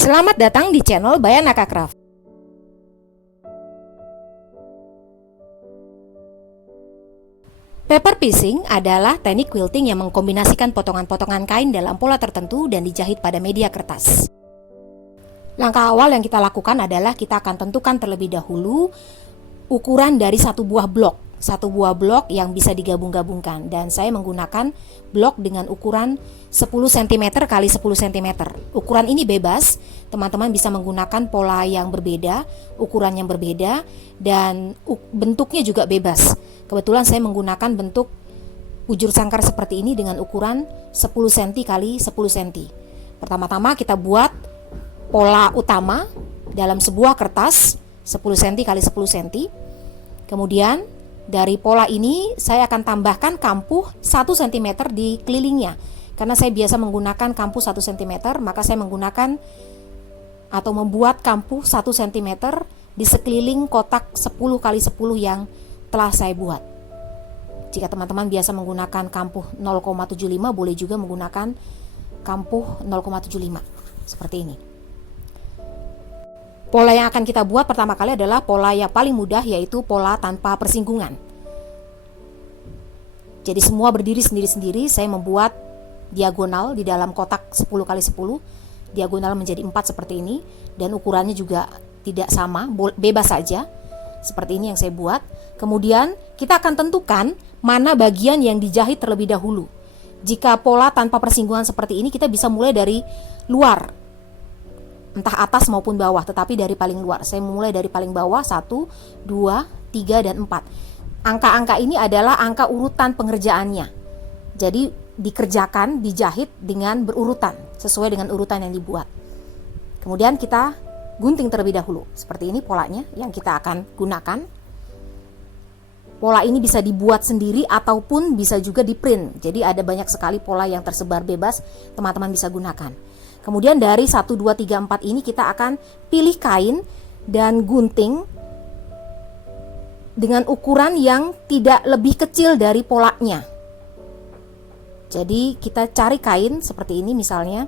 Selamat datang di channel Bayanaka Craft. Paper piecing adalah teknik quilting yang mengkombinasikan potongan-potongan kain dalam pola tertentu dan dijahit pada media kertas. Langkah awal yang kita lakukan adalah kita akan tentukan terlebih dahulu ukuran dari satu buah blok yang bisa digabung-gabungkan, dan saya menggunakan blok dengan ukuran 10 cm kali 10 cm. Ukuran ini bebas, teman-teman bisa menggunakan pola yang berbeda, ukuran yang berbeda, dan bentuknya juga bebas. Kebetulan saya menggunakan bentuk bujur sangkar seperti ini dengan ukuran 10 cm kali 10 cm. Pertama-tama kita buat pola utama dalam sebuah kertas 10 cm kali 10 cm. Kemudian dari pola ini saya akan tambahkan kampuh 1 cm di kelilingnya. Karena saya biasa menggunakan kampuh 1 cm, maka saya menggunakan atau membuat kampuh 1 cm di sekeliling kotak 10 kali 10 yang telah saya buat. Jika teman-teman biasa menggunakan kampuh 0,75, boleh juga menggunakan kampuh 0,75 seperti ini. Pola yang akan kita buat pertama kali adalah pola yang paling mudah, yaitu pola tanpa persinggungan. Jadi semua berdiri sendiri-sendiri. Saya membuat diagonal di dalam kotak 10 kali 10, diagonal menjadi 4 seperti ini, dan ukurannya juga tidak sama, bebas saja. Seperti ini yang saya buat. Kemudian kita akan tentukan mana bagian yang dijahit terlebih dahulu. Jika pola tanpa persinggungan seperti ini, kita bisa mulai dari luar, entah atas maupun bawah, tetapi dari paling luar. Saya memulai dari paling bawah, 1, 2, 3, dan 4. Angka-angka ini adalah angka urutan pengerjaannya. Jadi dikerjakan, dijahit dengan berurutan, sesuai dengan urutan yang dibuat. Kemudian kita gunting terlebih dahulu. Seperti ini polanya yang kita akan gunakan. Pola ini bisa dibuat sendiri ataupun bisa juga di print. Jadi ada banyak sekali pola yang tersebar bebas, teman-teman bisa gunakan. Kemudian dari 1, 2, 3, 4 ini kita akan pilih kain dan gunting dengan ukuran yang tidak lebih kecil dari polanya. Jadi kita cari kain seperti ini misalnya.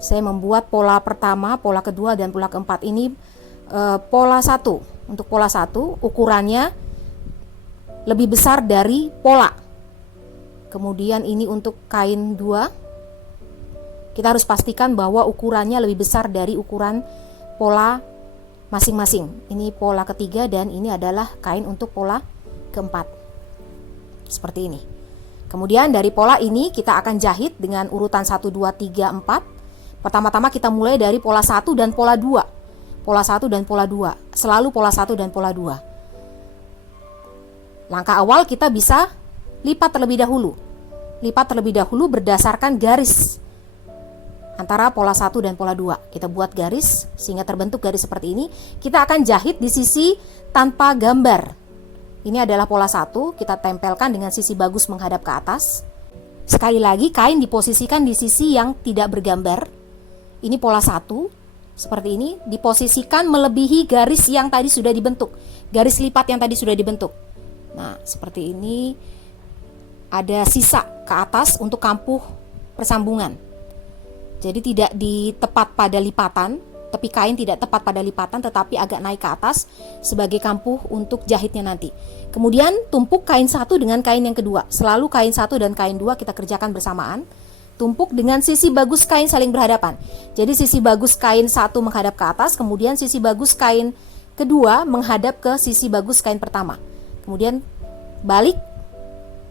Saya membuat pola pertama, pola kedua, dan pola keempat ini pola 1. Untuk pola 1 ukurannya lebih besar dari pola. Kemudian ini untuk kain 2. Kita harus pastikan bahwa ukurannya lebih besar dari ukuran pola masing-masing. Ini pola ketiga dan ini adalah kain untuk pola keempat. Seperti ini. Kemudian dari pola ini kita akan jahit dengan urutan 1, 2, 3, 4. Pertama-tama kita mulai dari pola 1 dan pola 2. Pola 1 dan pola 2. Selalu pola 1 dan pola 2. Langkah awal kita bisa lipat terlebih dahulu. Lipat terlebih dahulu berdasarkan garis antara pola 1 dan pola 2. Kita buat garis sehingga terbentuk garis seperti ini. Kita akan jahit di sisi tanpa gambar. Ini adalah pola 1, kita tempelkan dengan sisi bagus menghadap ke atas. Sekali lagi kain diposisikan di sisi yang tidak bergambar. Ini pola 1, seperti ini, diposisikan melebihi garis yang tadi sudah dibentuk, garis lipat yang tadi sudah dibentuk. Nah, seperti ini. Ada sisa ke atas untuk kampuh persambungan. Jadi tidak di tepat pada lipatan, tepi kain tidak tepat pada lipatan, tetapi agak naik ke atas sebagai kampuh untuk jahitnya nanti. Kemudian tumpuk kain 1 dengan kain yang kedua. Selalu kain 1 dan kain 2 kita kerjakan bersamaan. Tumpuk dengan sisi bagus kain saling berhadapan. Jadi sisi bagus kain 1 menghadap ke atas, kemudian sisi bagus kain kedua menghadap ke sisi bagus kain pertama. Kemudian balik,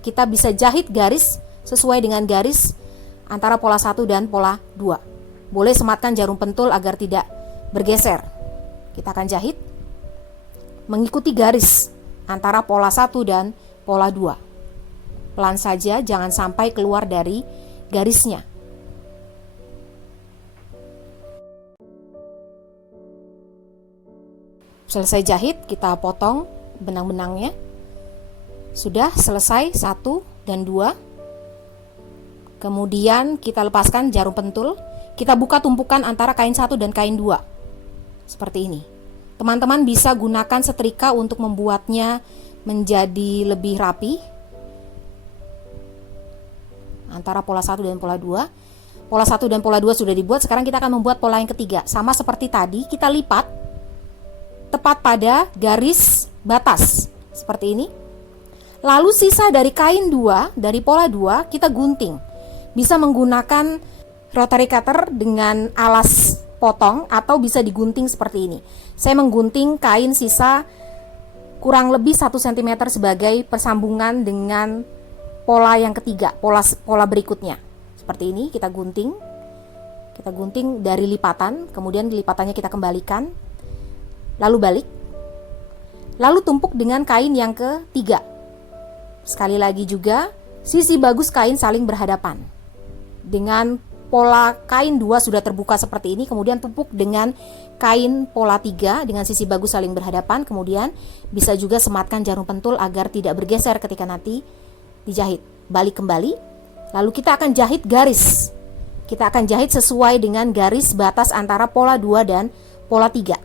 kita bisa jahit garis sesuai dengan garis antara pola 1 dan pola 2. Boleh sematkan jarum pentul agar tidak bergeser. Kita akan jahit mengikuti garis antara pola 1 dan pola 2. Pelan saja, jangan sampai keluar dari garisnya. Selesai jahit, kita potong benang-benangnya. Sudah selesai 1 dan 2. Kemudian kita lepaskan jarum pentul. Kita buka tumpukan antara kain 1 dan kain 2. Seperti ini. Teman-teman bisa gunakan setrika untuk membuatnya menjadi lebih rapi antara pola 1 dan pola 2. Pola 1 dan pola 2 sudah dibuat, sekarang kita akan membuat pola yang ketiga. Sama seperti tadi, kita lipat tepat pada garis batas seperti ini. Lalu sisa dari kain 2, dari pola 2 kita gunting. Bisa menggunakan rotary cutter dengan alas potong atau bisa digunting seperti ini. Saya menggunting kain sisa kurang lebih 1 cm sebagai persambungan dengan pola yang ketiga, pola berikutnya. Seperti ini kita gunting. Kita gunting dari lipatan, kemudian lipatannya kita kembalikan. Lalu balik. Lalu tumpuk dengan kain yang ketiga. Sekali lagi juga, sisi bagus kain saling berhadapan. Dengan pola kain 2 sudah terbuka seperti ini, kemudian tumpuk dengan kain pola 3 dengan sisi bagus saling berhadapan, kemudian bisa juga sematkan jarum pentul agar tidak bergeser ketika nanti dijahit. Balik kembali. Lalu kita akan jahit garis. Kita akan jahit sesuai dengan garis batas antara pola 2 dan pola 3.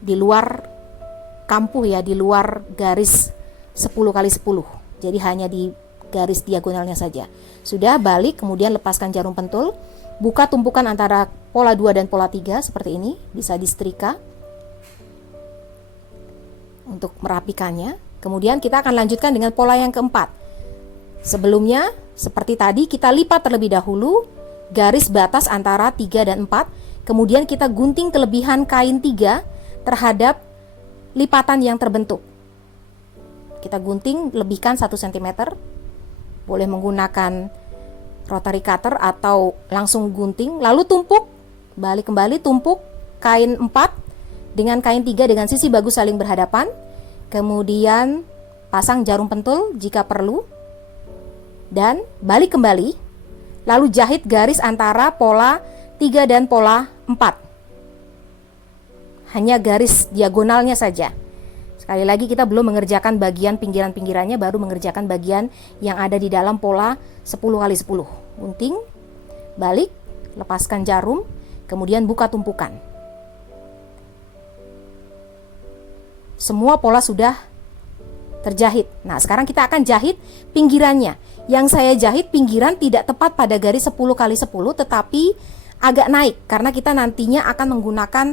Di luar kampuh ya, di luar garis 10x10. Jadi hanya di garis diagonalnya saja. Sudah, balik, kemudian lepaskan jarum pentul. Buka tumpukan antara pola 2 dan pola 3 seperti ini. Bisa disetrika untuk merapikannya. Kemudian kita akan lanjutkan dengan pola yang keempat. Sebelumnya, seperti tadi, kita lipat terlebih dahulu garis batas antara 3 dan 4. Kemudian kita gunting kelebihan kain 3 terhadap lipatan yang terbentuk. Kita gunting, lebihkan 1 cm. Boleh menggunakan rotary cutter atau langsung gunting. Lalu tumpuk, balik kembali, tumpuk kain 4 dengan kain 3 dengan sisi bagus saling berhadapan. Kemudian pasang jarum pentul jika perlu. Dan balik kembali, lalu jahit garis antara pola 3 dan pola 4. Hanya garis diagonalnya saja. Sekali lagi, kita belum mengerjakan bagian pinggiran-pinggirannya, baru mengerjakan bagian yang ada di dalam pola 10x10. Gunting, balik, lepaskan jarum, kemudian buka tumpukan. Semua pola sudah terjahit. Nah, sekarang kita akan jahit pinggirannya. Yang saya jahit pinggiran tidak tepat pada garis 10x10, tetapi agak naik karena kita nantinya akan menggunakan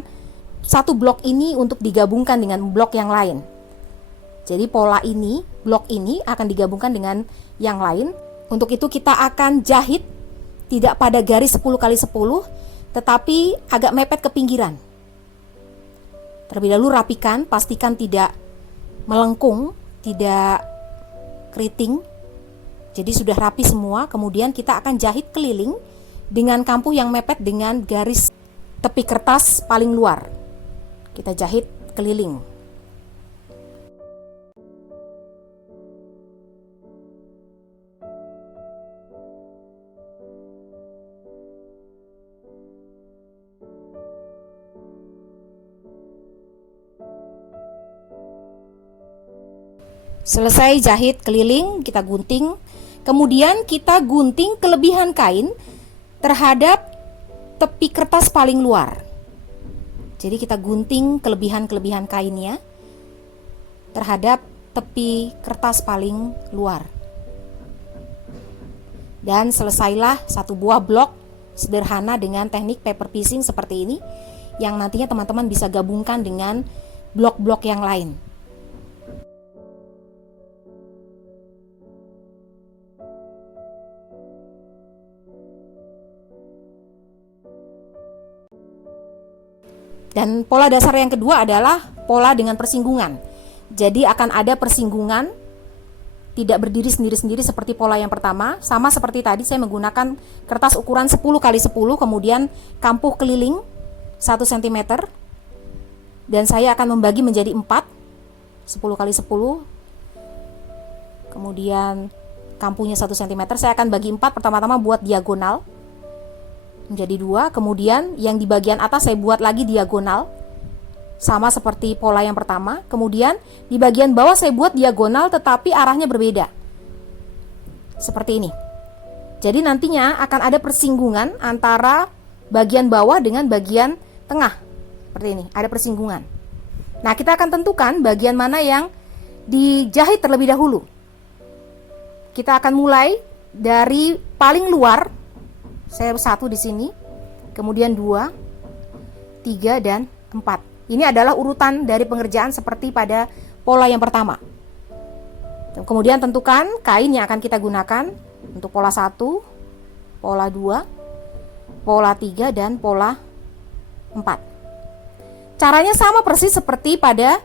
satu blok ini untuk digabungkan dengan blok yang lain. Jadi pola ini, blok ini akan digabungkan dengan yang lain. Untuk itu kita akan jahit tidak pada garis 10x10, tetapi agak mepet ke pinggiran. Terlebih dahulu rapikan, pastikan tidak melengkung, tidak keriting. Jadi sudah rapi semua. Kemudian kita akan jahit keliling dengan kampuh yang mepet dengan garis tepi kertas paling luar. Kita jahit keliling. Selesai jahit keliling, kita gunting. Kemudian kita gunting kelebihan kain terhadap tepi kertas paling luar. Jadi kita gunting kelebihan-kelebihan kainnya terhadap tepi kertas paling luar. Dan selesailah satu buah blok sederhana dengan teknik paper piecing seperti ini, yang nantinya teman-teman bisa gabungkan dengan blok-blok yang lain. Dan pola dasar yang kedua adalah pola dengan persinggungan. Jadi akan ada persinggungan, tidak berdiri sendiri-sendiri seperti pola yang pertama. Sama seperti tadi, saya menggunakan kertas ukuran 10x10, kemudian kampuh keliling 1 cm. Dan saya akan membagi menjadi 4, 10x10. Kemudian kampuhnya 1 cm. Saya akan bagi 4, pertama-tama buat diagonal menjadi 2, kemudian yang di bagian atas saya buat lagi diagonal sama seperti pola yang pertama. Kemudian di bagian bawah saya buat diagonal tetapi arahnya berbeda seperti ini. Jadi nantinya akan ada persinggungan antara bagian bawah dengan bagian tengah seperti ini, ada persinggungan. Nah, kita akan tentukan bagian mana yang dijahit terlebih dahulu. Kita akan mulai dari paling luar Saya 1 di sini, kemudian 2, 3, dan 4. Ini adalah urutan dari pengerjaan seperti pada pola yang pertama. Kemudian tentukan kain yang akan kita gunakan untuk pola 1, pola 2, pola 3, dan pola 4. Caranya sama persis seperti pada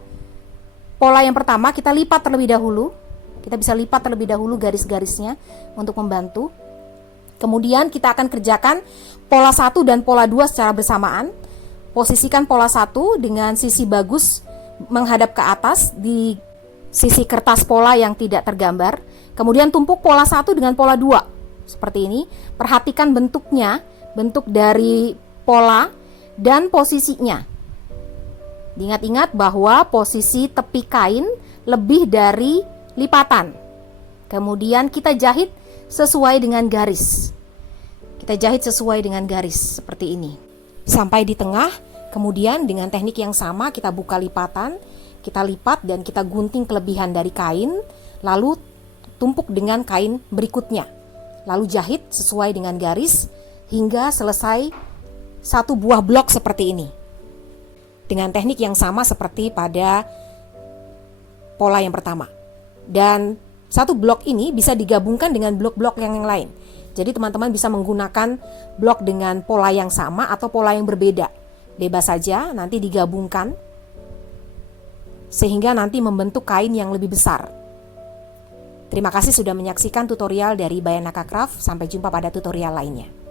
pola yang pertama, kita lipat terlebih dahulu. Kita bisa lipat terlebih dahulu garis-garisnya untuk membantu. Kemudian kita akan kerjakan pola 1 dan pola 2 secara bersamaan. Posisikan pola 1 dengan sisi bagus menghadap ke atas di sisi kertas pola yang tidak tergambar. Kemudian tumpuk pola 1 dengan pola 2 seperti ini. Perhatikan bentuknya, bentuk dari pola dan posisinya. Ingat-ingat bahwa posisi tepi kain lebih dari lipatan. Kemudian kita jahit sesuai dengan garis. Kita jahit sesuai dengan garis seperti ini. Sampai di tengah, kemudian dengan teknik yang sama kita buka lipatan, kita lipat dan kita gunting kelebihan dari kain, lalu tumpuk dengan kain berikutnya. Lalu jahit sesuai dengan garis hingga selesai satu buah blok seperti ini. Dengan teknik yang sama seperti pada pola yang pertama. Dan satu blok ini bisa digabungkan dengan blok-blok yang lain. Jadi teman-teman bisa menggunakan blok dengan pola yang sama atau pola yang berbeda. Bebas saja, nanti digabungkan sehingga nanti membentuk kain yang lebih besar. Terima kasih sudah menyaksikan tutorial dari Bayanaka Craft. Sampai jumpa pada tutorial lainnya.